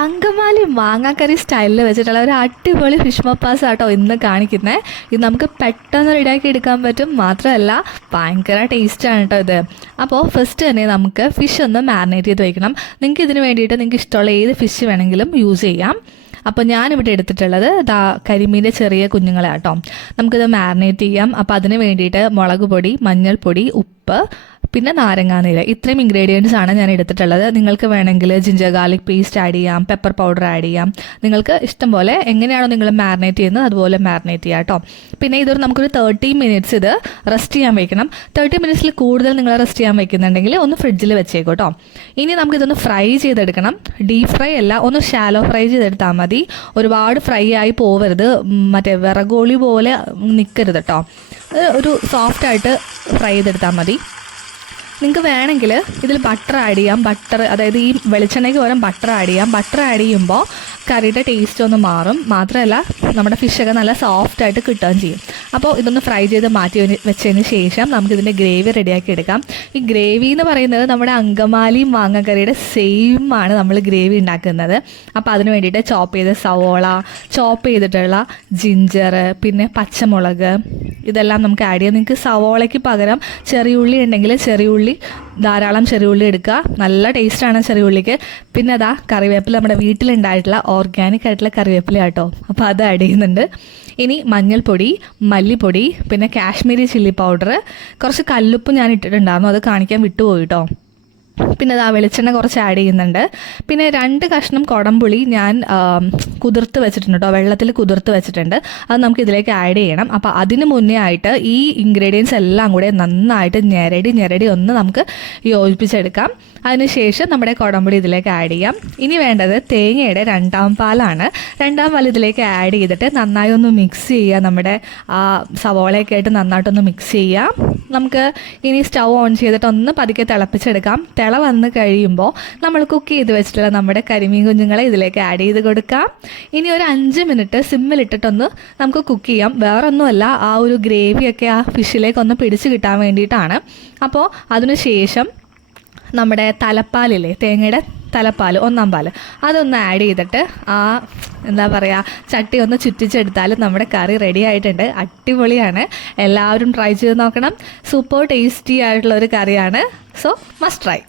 അങ്കമാലി മാങ്ങാക്കറി സ്റ്റൈലിൽ വെച്ചിട്ടുള്ള ഒരു അടിപൊളി ഫിഷ് മപ്പാസ് ആട്ടോ ഇന്ന് കാണിക്കുന്നത് ഇത് നമുക്ക് പെട്ടെന്ന് റെഡിയാക്കി എടുക്കാൻ പറ്റും. മാത്രമല്ല ഭയങ്കര ടേസ്റ്റാണ് കേട്ടോ ഇത്. അപ്പോൾ ഫസ്റ്റ് തന്നെ നമുക്ക് ഫിഷ് ഒന്ന് മാരിനേറ്റ് ചെയ്ത് വയ്ക്കണം നിങ്ങൾക്ക് ഇതിന് വേണ്ടിയിട്ട് നിങ്ങൾക്ക് ഇഷ്ടമുള്ള ഏത് ഫിഷ് വേണമെങ്കിലും യൂസ് ചെയ്യാം. അപ്പോൾ ഞാനിവിടെ എടുത്തിട്ടുള്ളത് ദാ കരിമീന്റെ ചെറിയ കുഞ്ഞുങ്ങളെ കേട്ടോ നമുക്കിത് മാരിനേറ്റ് ചെയ്യാം. അപ്പോൾ അതിന് വേണ്ടിയിട്ട് മുളക് പൊടി മഞ്ഞൾപ്പൊടി ഉപ്പ് പിന്നെ നാരങ്ങാനീര ഇത്രയും ഇൻഗ്രീഡിയൻസ് ആണ് ഞാൻ എടുത്തിട്ടുള്ളത്. നിങ്ങൾക്ക് വേണമെങ്കിൽ ജിഞ്ചർ ഗാർലിക് പേസ്റ്റ് ആഡ് ചെയ്യാം പെപ്പർ പൗഡർ ആഡ് ചെയ്യാം. നിങ്ങൾക്ക് ഇഷ്ടം പോലെ എങ്ങനെയാണോ നിങ്ങൾ മാരിനേറ്റ് ചെയ്യുന്നത് അതുപോലെ മാരിനേറ്റ് ചെയ്യാം കേട്ടോ പിന്നെ ഇതൊരു നമുക്കൊരു തേർട്ടി മിനിറ്റ്സ് ഇത് റെസ്റ്റ് ചെയ്യാൻ വെക്കണം. തേർട്ടി മിനിറ്റ്സിൽ കൂടുതൽ നിങ്ങൾ റെസ്റ്റ് ചെയ്യാൻ വെക്കുന്നുണ്ടെങ്കിൽ ഒന്ന് ഫ്രിഡ്ജിൽ വെച്ചേക്കും കേട്ടോ ഇനി നമുക്കിതൊന്ന് ഫ്രൈ ചെയ്തെടുക്കണം. ഡീപ് ഫ്രൈ അല്ല ഒന്ന് ഷാലോ ഫ്രൈ ചെയ്തെടുത്താൽ മതി. ഒരുപാട് ഫ്രൈ ആയി പോവരുത്. മറ്റേ വിറകോളി പോലെ നിൽക്കരുത് കേട്ടോ ഒരു സോഫ്റ്റ് ആയിട്ട് ഫ്രൈ ചെയ്തെടുത്താൽ മതി. നിങ്ങൾക്ക് വേണമെങ്കിൽ ഇതിൽ ബട്ടർ ആഡ് ചെയ്യാം. ബട്ടർ അതായത് ഈ വെളിച്ചെണ്ണയ്ക്ക് പകരം ബട്ടർ ആഡ് ചെയ്യാം. ബട്ടർ ആഡ് ചെയ്യുമ്പോൾ കറിയുടെ ടേസ്റ്റ് ഒന്ന് മാറും. മാത്രമല്ല നമ്മുടെ ഫിഷൊക്കെ നല്ല സോഫ്റ്റ് ആയിട്ട് കിട്ടുകയും ചെയ്യും. അപ്പോൾ ഇതൊന്ന് ഫ്രൈ ചെയ്ത് മാറ്റി വെച്ചതിന് ശേഷം നമുക്കിതിന്റെ ഗ്രേവി റെഡിയാക്കി എടുക്കാം. ഈ ഗ്രേവി എന്ന് പറയുന്നത് നമ്മുടെ അങ്കമാലി മാങ്ങക്കറിയുടെ സെയിം ആണ് നമ്മൾ ഗ്രേവി ഉണ്ടാക്കുന്നത്. അപ്പോൾ അതിന് വേണ്ടിയിട്ട് ചോപ്പ് ചെയ്ത സവോള ചോപ്പ് ചെയ്തിട്ടുള്ള ജിഞ്ചർ പിന്നെ പച്ചമുളക് ഇതെല്ലാം നമുക്ക് ആഡ് ചെയ്യാം. നിങ്ങൾക്ക് സവോളയ്ക്ക് പകരം ചെറിയുള്ളി ഉണ്ടെങ്കിൽ ചെറിയുള്ളി ധാരാളം ചെറിയുള്ളി എടുക്കുക. നല്ല ടേസ്റ്റാണ് ചെറിയുള്ളിക്ക്. പിന്നെ അതാ കറിവേപ്പില നമ്മുടെ വീട്ടിലുണ്ടായിട്ടുള്ള ഓർഗാനിക് ആയിട്ടുള്ള കറിവേപ്പില കേട്ടോ അപ്പോൾ അത് ആഡ് ചെയ്യുന്നുണ്ട്. ഇനി മഞ്ഞൾപ്പൊടി മല്ലിപ്പൊടി പിന്നെ കാശ്മീരി ചില്ലി പൗഡർ കുറച്ച് കല്ലുപ്പ് ഞാൻ ഇട്ടിട്ടുണ്ടായിരുന്നു. അത് കാണിക്കാൻ വിട്ടുപോയി കേട്ടോ പിന്നെ ആ വെളിച്ചെണ്ണ കുറച്ച് ആഡ് ചെയ്യുന്നുണ്ട്. പിന്നെ രണ്ട് കഷ്ണം കുടംപുളി ഞാൻ കുതിർത്ത് വെച്ചിട്ടുണ്ട് കേട്ടോ വെള്ളത്തിൽ കുതിർത്ത് വെച്ചിട്ടുണ്ട്. അത് നമുക്ക് ഇതിലേക്ക് ആഡ് ചെയ്യണം. അപ്പോൾ അതിന് മുന്നേ ആയിട്ട് ഈ ഇൻഗ്രീഡിയൻസ് എല്ലാം കൂടെ നന്നായിട്ട് ഞെരടി ഞെരടി ഒന്ന് നമുക്ക് യോജിപ്പിച്ചെടുക്കാം. അതിനുശേഷം നമ്മുടെ കുടംപുളി ഇതിലേക്ക് ആഡ് ചെയ്യാം. ഇനി വേണ്ടത് തേങ്ങയുടെ രണ്ടാം പാലാണ്. രണ്ടാം പാൽ ഇതിലേക്ക് ആഡ് ചെയ്തിട്ട് നന്നായി ഒന്ന് മിക്സ് ചെയ്യുക നമ്മുടെ ആ സവോളയൊക്കെ ആയിട്ട് നന്നായിട്ടൊന്ന് മിക്സ് ചെയ്യാം. നമുക്ക് ഇനി സ്റ്റൗ ഓൺ ചെയ്തിട്ട് ഒന്ന് പതുക്കെ തിളപ്പിച്ചെടുക്കാം. തിള വന്ന് കഴിയുമ്പോൾ നമ്മൾ കുക്ക് ചെയ്ത് വെച്ചിട്ടുള്ള നമ്മുടെ കരിമീൻ കുഞ്ഞുങ്ങളെ ഇതിലേക്ക് ആഡ് ചെയ്ത് കൊടുക്കാം. ഇനി ഒരു അഞ്ച് മിനിറ്റ് സിമ്മിലിട്ടിട്ടൊന്ന് നമുക്ക് കുക്ക് ചെയ്യാം. വേറൊന്നുമല്ല ആ ഒരു ഗ്രേവിയൊക്കെ ആ ഫിഷിലേക്ക് ഒന്ന് പിടിച്ച് കിട്ടാൻ വേണ്ടിയിട്ടാണ്. അപ്പോൾ അതിനുശേഷം നമ്മുടെ തലപ്പാലില്ലേ തേങ്ങയുടെ തലപ്പാൽ ഒന്നാം പാൽ അതൊന്ന് ആഡ് ചെയ്തിട്ട് ആ എന്താ പറയുക ചട്ടി ഒന്ന് ചുറ്റിച്ചെടുത്താൽ നമ്മുടെ കറി റെഡി ആയിട്ടുണ്ട്. അടിപൊളിയാണ്. എല്ലാവരും ട്രൈ ചെയ്ത് നോക്കണം. സൂപ്പർ ടേസ്റ്റി ആയിട്ടുള്ള ഒരു കറിയാണ്. So must try